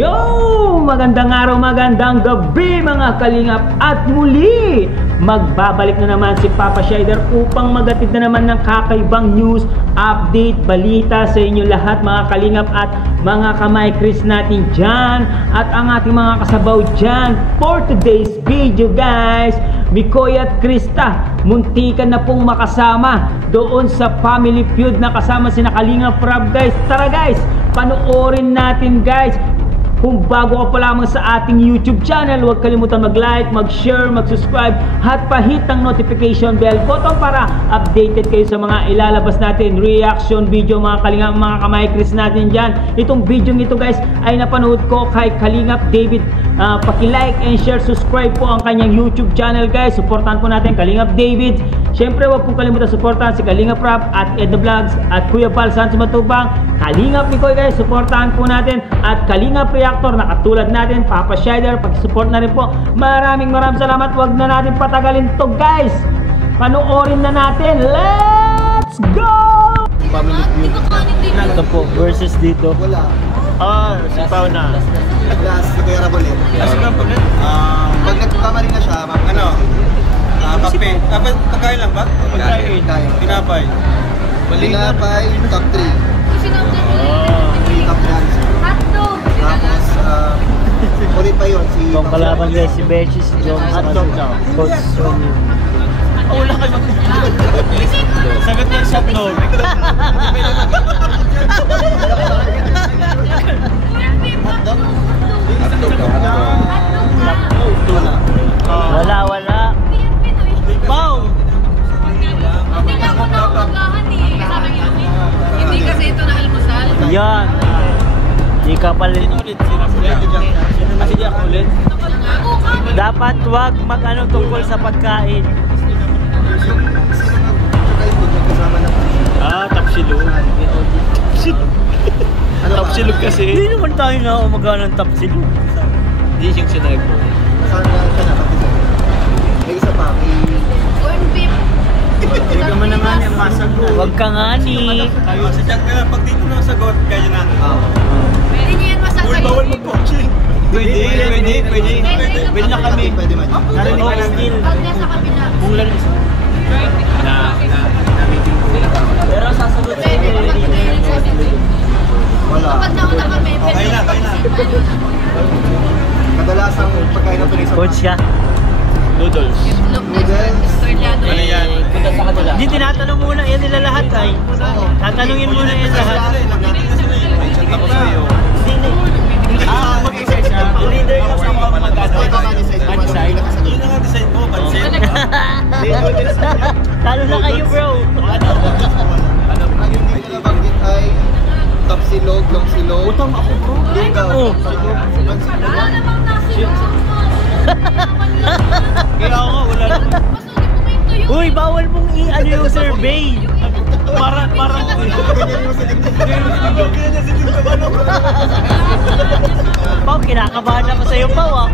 Yo! Magandang araw, magandang gabi mga kalingap. At muli, magbabalik na naman si Papa Shider upang magatid na naman ng kakaibang news, update, balita sa inyo lahat mga kalingap at mga kamay Chris natin dyan at ang ating mga kasabaw dyan. For today's video guys, Mikoy at Krista muntikan na pong makasama doon sa Family Feud na kasama si Kalingap Rab guys. Tara guys, panoorin natin guys. Kung bago ka pa lamang sa ating YouTube channel, huwag kalimutan mag-like, mag-share, mag-subscribe at pahit ang notification bell button para updated kayo sa mga ilalabas natin reaction video mga kalingap, mga kamay Chris natin dyan. Itong video ito guys ay napanood ko kay Kalingap David. Paki-like and share, subscribe po ang kanyang YouTube channel guys. Supportan po natin Kalingap David. Siyempre huwag pong kalimutan supportan si Kalingap Rap at Edna Vlogs at Kuya Pal Santos Matubang. Kalingap Mikoy guys, supportahan po natin at Kalingap Reactor na katulad natin, Papa Shider, pag-support na rin po. Maraming salamat. Huwag na natin patagalin to guys. Panoorin na natin. Let's go! Family Feud. Ito po, versus dito. Wala. Si Pauna. Last, si Kuya Rabolet. Pag nagkamali na siya, Kape. Pagkain lang ba? Pagkain. Tinapay. Tinapay, top 3. 3 top 3 answer. Tapos, ulit pa yun, si Itong kalaban guys, si Beshi, si John, at si Coach Sonny. Wala kayo sagot ng hotdog. Wala. Wow! Hindi na ako nakapagahan eh. Sabi niya, hindi kasi ito na almusal. Yan. Di ka palit. Kasi di ako ulit. Dapat wag mag-ano tungkol sa pagkain. Tapsilog. Tapsilog kasi. Hindi naman tayo na umagana ng tapsilog. Hindi siyang sinag ko. Saan ka na? May isa pa, Corn beef. Hindi ka man naman yung masag na. Wag ka nga ni. Sa Jack na pag dito na sagot, kaya na. Pwede niya yan masasay. Bawal mag-coaching. Pwede na kami. Pwede man. Narinig ka lang. Pag nasa kabila. Bulan na meeting ko. Pero sasagot Pwede pa magpagaling sa meeting. Wala. Kapag nauna kami, pwede Kaya na. Kadalasang pagkain ng Pinoy sa Coach ka. Noodles. Storlado. Ano yan? Hindi tinatanong muna yan nila lahat ay. Tatanungin muna yan lahat. Ako sa'yo. Mag-decide siya. Leader ka sa mga Mag-decide. Yun na nga design mo, pansin. Talo na kayo bro. Ang hindi ko nabanggit ay top silog, long silog. Utang ako bro. Oh. Wala namang nasi yung Kaya ako nga, wala naman. Masulit mo yung tuyo. Uy, bawal mong i-ano yung survey. Parang Pao, kinakabahan ako sa'yo, Pao ah.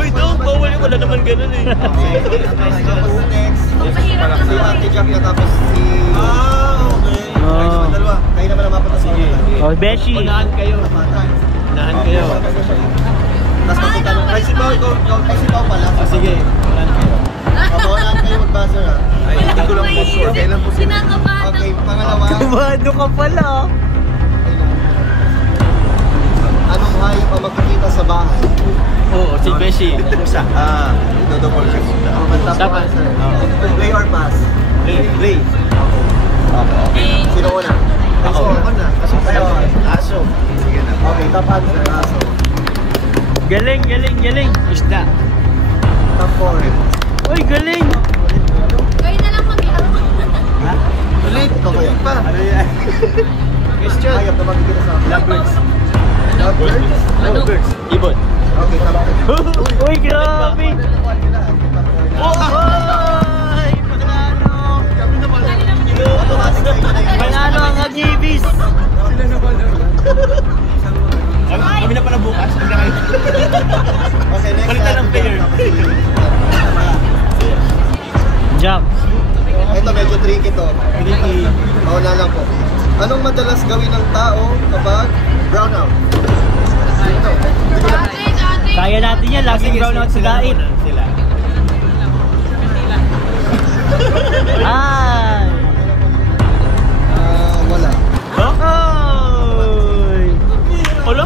Uy, doon, bawal yung wala naman ganun eh. Tapos next, Mahirap na si Ate Jack na tapos si... Okay. Ay, sa dalawa. Kayo naman ang mapunta sa mga. Oh, Beshi. Unahan kayo. Unahan kayo. Tapos papunta nung... Ay, si Pao, ay si Pao pala. Sige, unahan kayo. Mabawalan kayo mag-buzzer ha. Ay, hindi ko lang po sure. Kailan po sila? Kinakabahan Okay, ako. pangalawa. Kabado ka pala ah. Anong hayop ang makikita sa bahay? Oo, si Beshi. Pusa. Ito po siya. Top answer. Play or pass? Play. Sino una? Ako. Una. Kayo. Aso. Sige na. Okay, top answer. Aso. Galing. Isda. Top 4. Uy, galing. Kayo na lang mag-iarap. Ulit. Ito kayo. Pa. Ano yan? Question. Hayop na makikita sa bahay. Lovebirds. Lovebirds? Lovebirds. Ibon. Okay, top 10. Uy, grabe. Oy, panalo ang Agibis. Kami na pala bukas. Okay, next. Balitan ng player. Jack. Ito medyo tricky to. Mauna lang po. Anong madalas gawin ng tao kapag brown out? Kaya natin yan, laging brown out sa dait. Sila. Ay! Wala. Oy! Olo?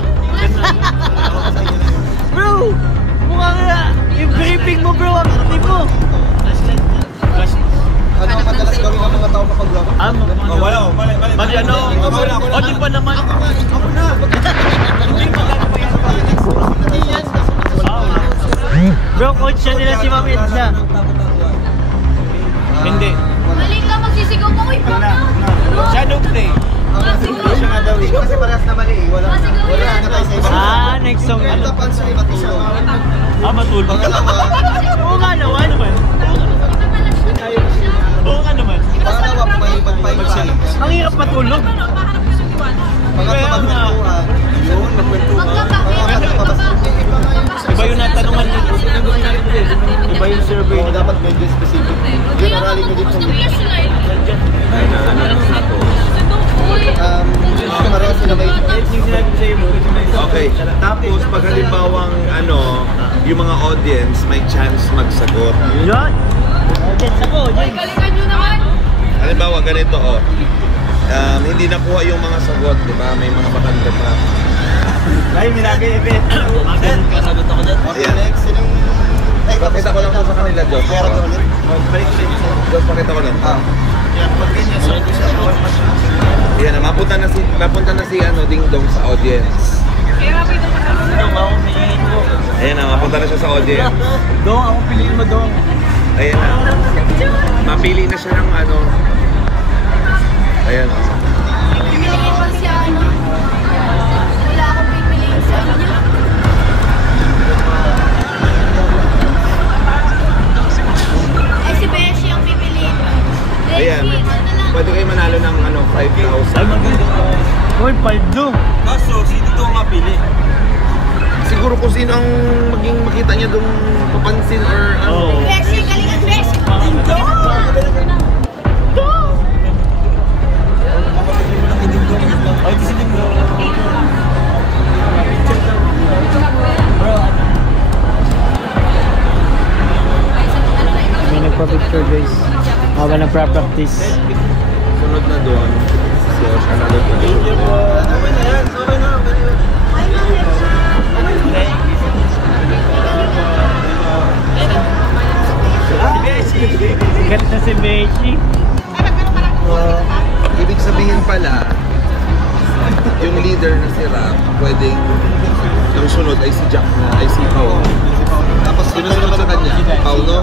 Bro! Mukha nga! Yung briefing mo bro, ang active mo! Ano ang madalas gawin ng mga tao kapag loko? Wala. Mali ano? O di pa naman. Ako na! Bro, coach siya nila si Ma'am Edna. Hindi. Mali ka, magsisigaw ka. Uy, bro na. Shadow play. Masigaw. Siya nga daw eh. Kasi parehas na mali eh. Wala na. Wala na tayo sa iba. Ah, next song. Ang tapan sa iba tulong. Matulog. Pangalawa, Oo nga naman. Oo nga naman. pangalawa, pumalipat pa yung time. Ang hirap matulog. Pangatlo, magkwentuhan. Yun, magkwentuhan. Iba yung natanungan niyo. Iba yung survey. Oo, dapat medyo specific. Yun, aralin nyo dito. Parehas sila may Okay. Tapos pag halimbawang yung mga audience may chance magsagot. Yan! Audience ako, yan. Galingan nyo naman. Halimbawa ganito hindi nakuha yung mga sagot, di ba? May mga bakante pa. Dahil minagay event. Kasagot ako dyan. Okay, next. Sinong... Ay, Pakita ko lang po sa kanila, Diyos. Pera ko ulit. Balik sa inyo. Diyos, pakita ko lang. Pag ganyan, so ito siya. Ayan, mapunta na si Ding Dong sa audience. Ayan na, mapunta na siya sa audience. Dong, ako piliin mo Dong. Ayan na. Mapili na siya ng Ayan. Pipiliin mo siya, ano? Wala akong pipiliin sa inyo. Ay, si Beshi ang pipiliin. Ayan. Beshi, ano lang. Pwede kayo manalo ng 5,000. Uy, paldo! Kaso, sino ito ang mapili? Siguro kung sino ang maging makita niya doon papansin or Beshi, galingan Beshi. Go! Go! Ay, di si Ding Dong. May nagpa-picture guys. Habang nagpa-practice. sunod na doon. So, another video. Okay na yan. Okay na. Sikat na si Beshi. Ibig sabihin pala, yung leader na si Rap, pwedeng ang sunod ay si Jack na, ay si Pao. Tapos Sinusunod sa kanya, Pao, no?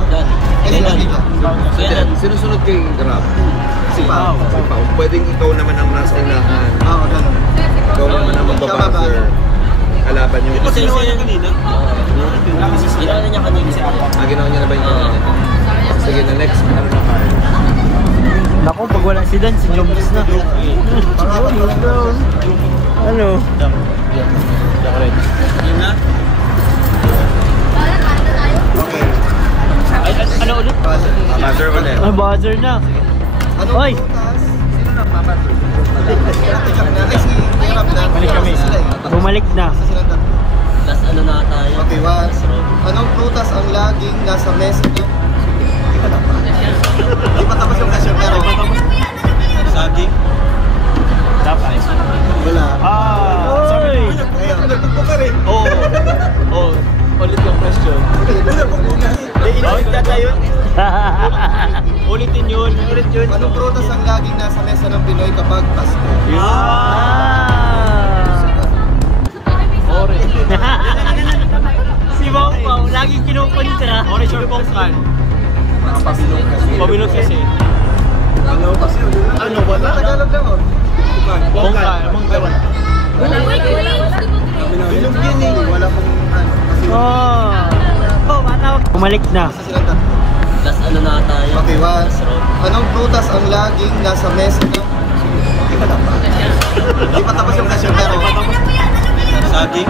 Eh, sila dito. Sinusunod kay Rap, Si Pao. si Pao. Pwedeng ikaw naman ang nasa unahan. Oo, ganun. Ikaw naman ang magbabuzzer. Kalaban yung Ito sino niya kanina? Ginawa niya kanina si Apa. ginawa niya na ba yung kanina? Sige, na next, ano na card? Naku, pag wala si Dan, si Joms na. Ano? Yun na? Okay. Ay, ano ulit? Buzzer ulit. Ay, buzzer na. Ano Oy! butas? Sino na papatol? Ay, si Rap na. Balik kami. Sila eh. Bumalik na. Isa silang tatlo. Last ano na tayo? Okay, one. Anong prutas ang laging nasa mesa niyo? Hindi pa tapos. Hindi pa tapos yung question, pero Saging? Dapat. wala. Oy! Ayun. Nagpupok ka rin. Oo. Oo. Ulit yung question. Ulit na tayo. Ulitin yun. Ulit yun. Anong prutas ang laging nasa mesa ng Pinoy kapag Pasko? Orange. Si Mau Pao, laging kinukontra. Orange or pongkan? Pabilog kasi. Pabilog kasi. Ano, wala? Tagalog lang, oh. Pongkan. Pongkan. Uy, grapes. Bilog yun eh. Wala pong ano. Kasi Oh, matawag. Bumalik na. isa silang tatlo. Last ano na tayo? Okay, one. Anong prutas ang laging nasa mesa niyo? Hindi pa tapos. Hindi pa tapos yung question, pero Saging?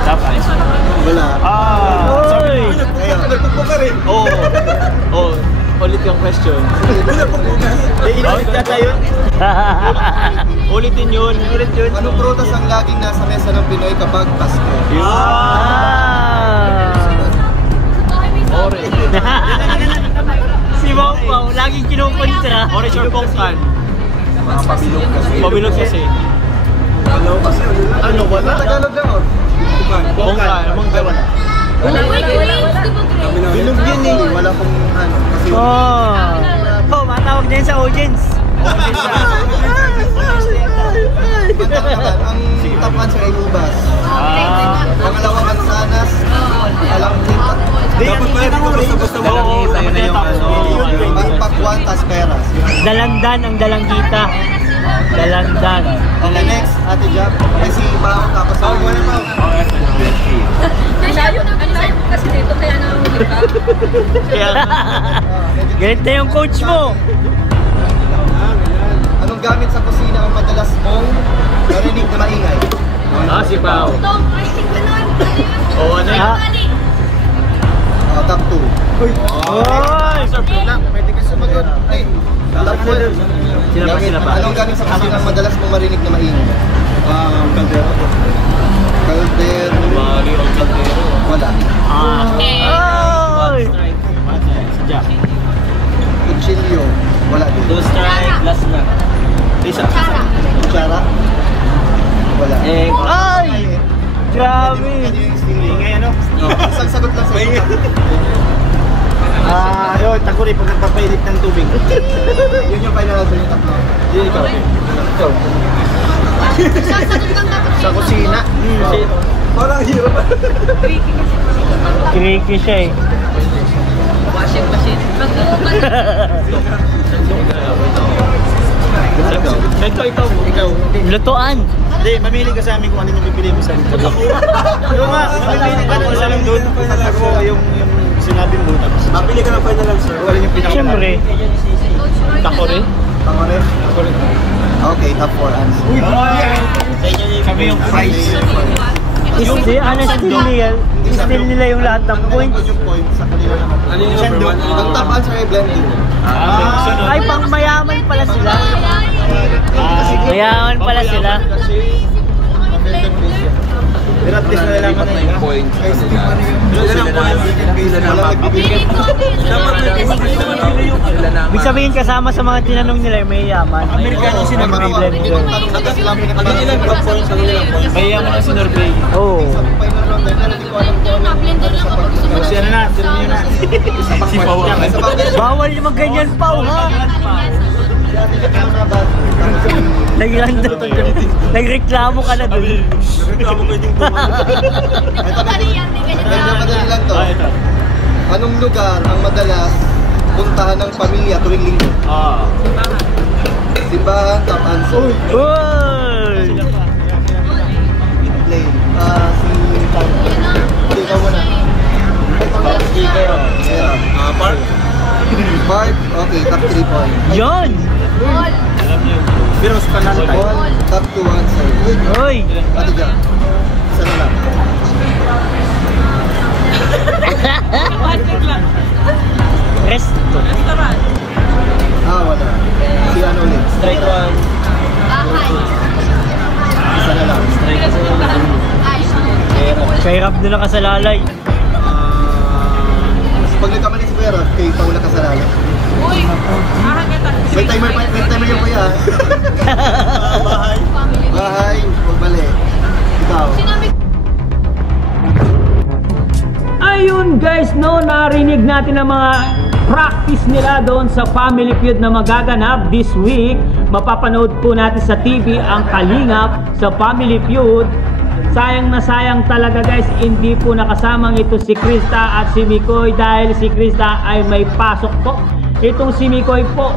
Dapat. wala. Oy! Ayun. Nagpupok ka rin. Oo. Oo. ulit yung question. Inulit yata yun. Ulitin yun. Ulit yun. Anong prutas ang laging nasa mesa ng Pinoy kapag Pasko? Orange. Si Mau laging kinukontra. Orange or pongkan? Mga pabilog kasi. Pabilog kasi. Ano ba? Tagalog lang oh. Pongkan. Mangga wala. Bilog yun eh. Wala pong ano. Kasi Oh, matawag din sa audience. ang top answer ay ubas. Pangalawang mansanas. Alam kita. Dapat ba yun? Basta malangita. Yun na yung ano. Pagpakwan, tas peras. Dalandan ang dalanggita. Dalandan. Okay, next, Ate Jack. May si Bao, tapos sa wala pa. Layo kasi dito kaya nahuli ka. Galit na yung coach mo. Anong gamit sa kusina ang madalas mong narinig na maingay? Si Pao. Tom, ay tingnan. O ano yun? Top 2. Oy! Pwede ka sumagot. Ay, top 4. Sila pa, sila pa. Anong gamit sa kusina ang madalas mong marinig na maingay? Kaldero. Kaldero. Mario o Caldero. Wala. Oy! Sadya. Kutsilyo. Wala din. Two strike, last na. Isa. Kutsara. Wala. Ay! Grabe! Ingay ano? Isang sagot lang sa iyo. Yun, takuri pag nagpapainit ng tubig. Yun yung final answer yung tatlo. Yun ikaw. Ikaw. Sa kusina. Parang hirap. Tricky siya eh. Washing machine. Ikaw. Lutuan! Hindi, mamili ka sa amin kung ano yung pipili mo sa amin. Yung nga, mamili ka na sa amin doon. Ako yung sinabi mo. Tapos mapili ka ng final answer. Wala yung pinaka. Siyempre. Takore? Tama rin? Okay, top 4 answer. Kami yung prize. Still nila yung lahat ng points. Yung points sa kanila naman. Ano yung number one? Ang top answer ay blending. Ay, pang mayaman pala sila. Mayaman pala sila. Pero at least nalalaman na yung points. Ilan ang points? Walang nagbibigay. Ibig sabihin kasama sa mga tinanong nila may yaman. Amerikano si Mga blender. Hanggang ilan ba points? May yaman na si Norbay. Oo. Blender lang kapag gusto mo Kasi ano na, sino yun na? Si Pao. Bawal naman ganyan pa, ha? Nagreklamo ka na dun. Reklamo ko yung tumawa. Madali lang to. Anong lugar ang madalas puntahan ng pamilya tuwing linggo? Simbahan, top answer. Uy! Play. Si ikaw muna. Park? Mark, okay, top 3 points. Yon! Alam niyo. Pero mas panalo tayo. Ball, top 2 answer. Uy! Ate Jack, isa na lang. Resto. Wala. Si ano ulit? Strike one. Isa na lang. Kay Rab na nakasalalay. Pag nagkamali si Kuya Rod, kay Paula Casalala. Uy! May timer yung kuya. Bahay, huwag mali. Ikaw. Ayun guys, no, narinig natin ang mga practice nila doon sa Family Feud na magaganap this week. Mapapanood po natin sa TV ang kalingap sa Family Feud. Sayang na sayang talaga guys, hindi po nakasamang ito si Krista at si Mikoy dahil si Krista ay may pasok po. Itong si Mikoy po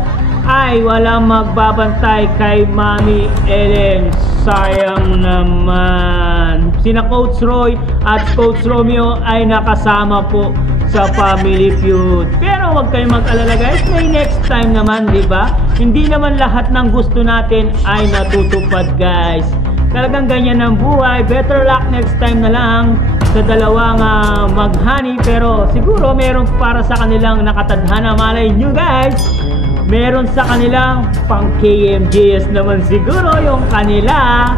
ay walang magbabantay kay Mami Ellen. Sayang naman. Sina Coach Roy at Coach Romeo ay nakasama po sa Family Feud. Pero huwag kayong mag-alala guys, may next time naman, di ba? Hindi naman lahat ng gusto natin ay natutupad guys. Talagang ganyan ang buhay. Better luck next time na lang. sa dalawang maghani, pero siguro meron para sa kanilang nakatadhana. Malay nyo guys, meron sa kanilang pang KMJS naman siguro yung kanila.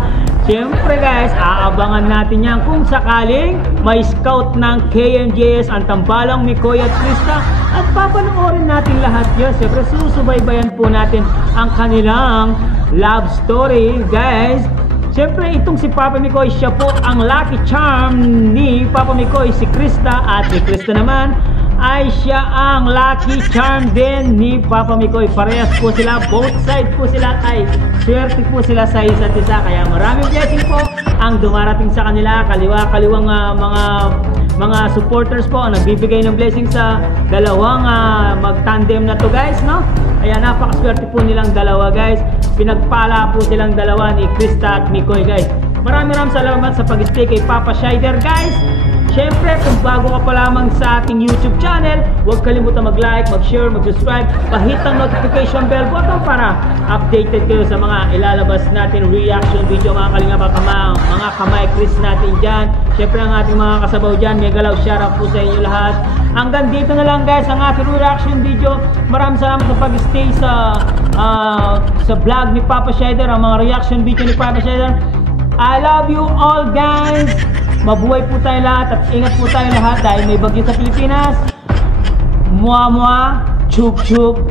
Siyempre guys, aabangan natin yan kung sakaling may scout ng KMJS ang tambalang Mikoy at Krista, at papanoorin natin lahat yun. Siyempre susubaybayan po natin ang kanilang love story guys. Siyempre itong si Papa Mikoy, siya po ang lucky charm ni Papa Mikoy. Si Krista, at si Krista naman ay siya ang lucky charm din ni Papa Mikoy. Parehas po sila, both side po sila ay swerte po sila sa isa't isa. Kaya maraming blessing po ang dumarating sa kanila. Kaliwang mga supporters po ang nagbibigay ng blessing sa dalawang mag-tandem na to guys, no? Kaya napakaswerte po nilang dalawa guys. Pinagpala po silang dalawa ni Krista at Mikoy guys. Maraming salamat sa pag-stay kay Papa Shider guys. Siyempre, kung bago ka pa lamang sa ating YouTube channel, huwag kalimutan mag-like, mag-share, mag-subscribe, pahit ang notification bell button para updated kayo sa mga ilalabas natin reaction video, mga kalingap, mga kamay Chris natin dyan. Siyempre, ang ating mga kasabaw dyan, mega love shoutout po sa inyo lahat. Hanggang dito na lang guys ang ating reaction video. Maraming salamat sa pag-stay sa vlog ni Papa Shider, ang mga reaction video ni Papa Shider. I love you all guys. Mabuhay po tayo lahat at ingat po tayo lahat dahil may bagyo sa Pilipinas. Mua mua, chup chup,